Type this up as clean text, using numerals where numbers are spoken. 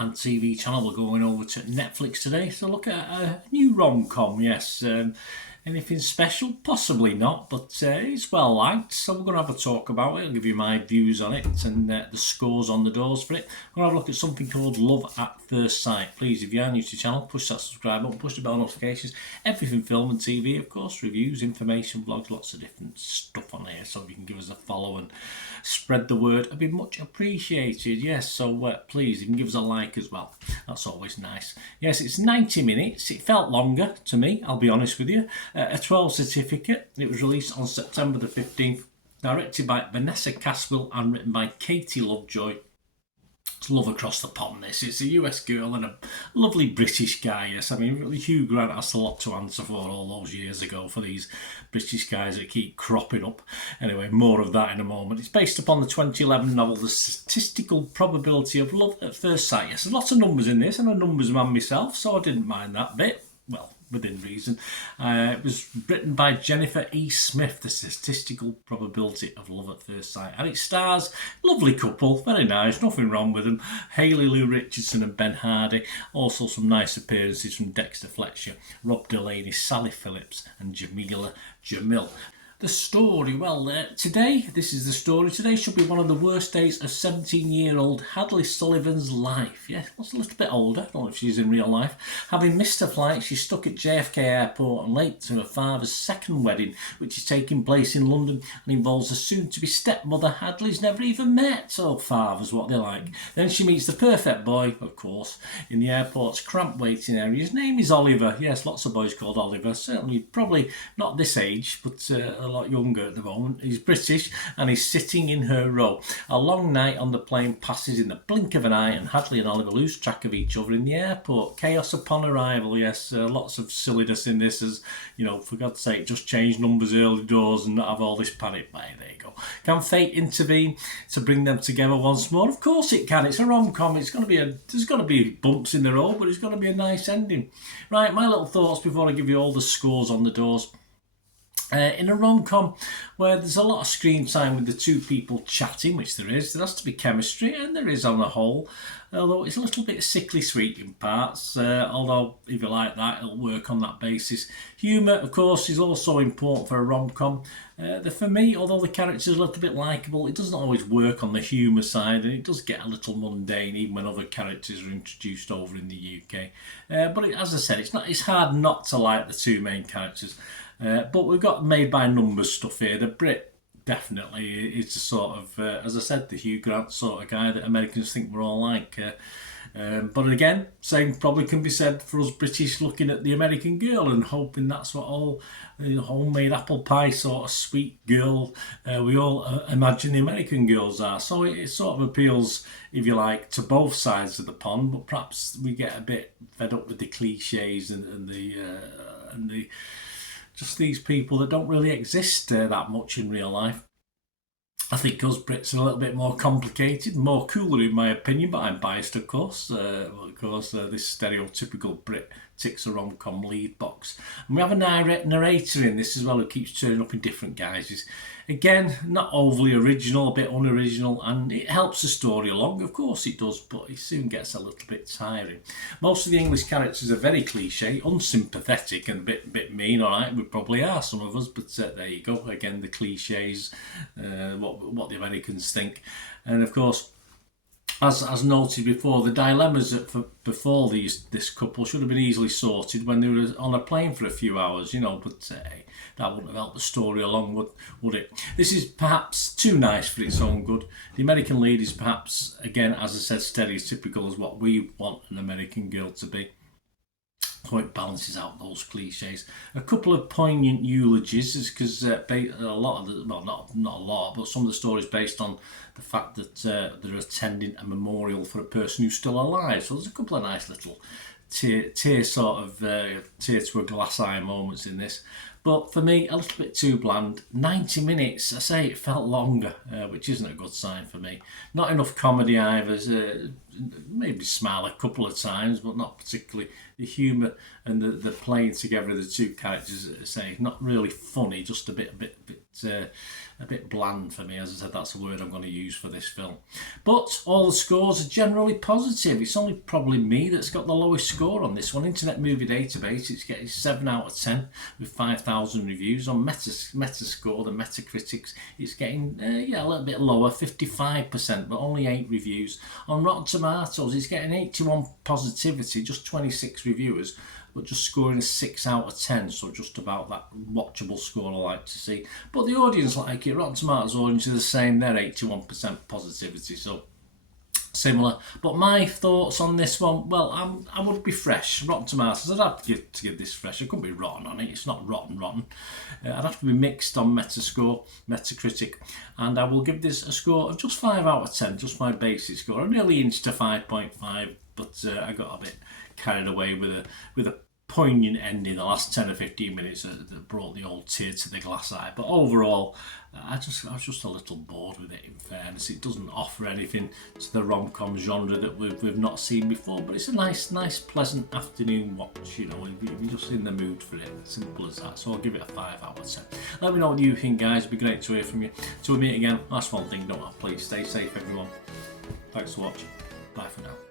and TV channel. We're going over to Netflix today to look at a new rom-com, yes. Anything special? Possibly not, but it's well liked, so we're going to have a talk about it. I'll give you my views on it and the scores on the doors for it. We're going to have a look at something called Love at First Sight. Please, if you are new to the channel, push that subscribe button, push the bell notifications. Everything film and TV, of course, reviews, information, vlogs, lots of different stuff on here, so if you can give us a follow and spread the word, it'd be much appreciated. Yes, so please, you can give us a like as well. That's always nice. Yes, it's 90 minutes. It felt longer to me, I'll be honest with you. A 12 certificate. It was released on September the 15th, directed by Vanessa Caswell and written by Katie Lovejoy. It's love across the pond, this. It's a US girl and a lovely British guy, yes. I mean, Hugh Grant has a lot to answer for all those years ago for these British guys that keep cropping up. Anyway, more of that in a moment. It's based upon the 2011 novel The Statistical Probability of Love at First Sight. Yes, there's lots of numbers in this. I'm a numbers man myself, so I didn't mind that bit. Well, within reason. It was written by Jennifer E. Smith, The Statistical Probability of Love at First Sight. And it stars lovely couple, very nice, nothing wrong with them. Hayley Lou Richardson and Ben Hardy. Also some nice appearances from Dexter Fletcher, Rob Delaney, Sally Phillips and Jamila Jamil. The story, well, today, this is the story. Today should be one of the worst days of 17-year-old Hadley Sullivan's life. Yeah, she's a little bit older. I don't know if she's in real life. Having missed her flight, she's stuck at JFK Airport and late to her father's second wedding, which is taking place in London and involves a soon-to-be stepmother Hadley's never even met. So fathers, what they like. Then she meets the perfect boy, of course, in the airport's cramped waiting area. His name is Oliver. Yes, lots of boys called Oliver. Certainly, probably not this age, but a lot younger at the moment. He's British and he's sitting in her row. A long night on the plane passes in the blink of an eye and Hadley and Oliver lose track of each other in the airport. Chaos upon arrival, yes. Lots of silliness in this, as, you know, for God's sake, just change numbers early doors and not have all this panic. There you go. Can fate intervene to bring them together once more? Of course it can. It's a rom-com. There's going to be bumps in the road, but it's going to be a nice ending. Right, my little thoughts before I give you all the scores on the doors. In a rom-com where there's a lot of screen time with the two people chatting, which there has to be chemistry, and there is on the whole, although it's a little bit sickly sweet in parts, although if you like that, it'll work on that basis. Humour, of course, is also important for a rom-com. For me, although the character's a little bit likeable, it doesn't always work on the humour side, and it does get a little mundane even when other characters are introduced over in the UK. But as I said, it's hard not to like the two main characters. But we've got made by numbers stuff here. The Brit definitely is the sort of, as I said, the Hugh Grant sort of guy that Americans think we're all like. But again, same probably can be said for us British looking at the American girl and hoping that's what all homemade apple pie sort of sweet girl we all imagine the American girls are. So it sort of appeals, if you like, to both sides of the pond, but perhaps we get a bit fed up with the cliches and the just these people that don't really exist that much in real life. I think us Brits are a little bit more complicated, more cooler in my opinion, but I'm biased, of course. This stereotypical Brit ticks a rom-com lead box. And we have a narrator in this as well who keeps turning up in different guises. Again, not overly original, a bit unoriginal, and it helps the story along, of course it does, but it soon gets a little bit tiring. Most of the English characters are very cliche, unsympathetic and a bit mean, alright, we probably are, some of us, but there you go, again, the cliches, what the Americans think. And of course, as noted before, the dilemmas that before this couple should have been easily sorted when they were on a plane for a few hours, you know, but that wouldn't have helped the story along, would it? This is perhaps too nice for its own good. The American lead is perhaps, again, as I said, stereotypical as what we want an American girl to be. So it balances out those cliches. A couple of poignant eulogies, because a lot of the, well, not a lot, but some of the stories based on the fact that they're attending a memorial for a person who's still alive. So there's a couple of nice little tear to a glass eye moments in this. But for me, a little bit too bland. 90 minutes, I say it felt longer, which isn't a good sign for me. Not enough comedy either. maybe smile a couple of times, but not particularly. The humour and the playing together of the two characters, say, not really funny, just a bit bland for me. As I said, that's the word I'm going to use for this film. But all the scores are generally positive. It's only probably me that's got the lowest score on this one. Internet Movie Database, it's getting 7 out of 10 with 5,000 reviews. On Metascore, the Metacritics, it's getting a little bit lower, 55%, but only 8 reviews. On Rotten Tomatoes, it's getting 81 positivity, just 26 reviewers, but just scoring a 6 out of 10, so just about that watchable score I like to see. But the audience like it. Rotten Tomatoes audience is the same, they're 81% positivity, so similar. But my thoughts on this one, well, I would be fresh. Rotten Tomatoes, I'd have to give this fresh. I couldn't be rotten on it, it's not rotten. I'd have to be mixed on Metascore, Metacritic, and I will give this a score of just 5 out of 10, just my basic score. I really inched to 5.5, but I got a bit carried away with a poignant ending the last 10 or 15 minutes that brought the old tear to the glass eye. But overall, I was just a little bored with it, in fairness. It doesn't offer anything to the rom-com genre that we've not seen before, but it's a nice pleasant afternoon watch, you know, if you're just in the mood for it. Simple as that. So I'll give it a 5 out of 10. Let me know what you think, guys. It'd be great to hear from you. Till we meet again, last one thing, don't I? Please stay safe, everyone. Thanks for watching. Bye for now.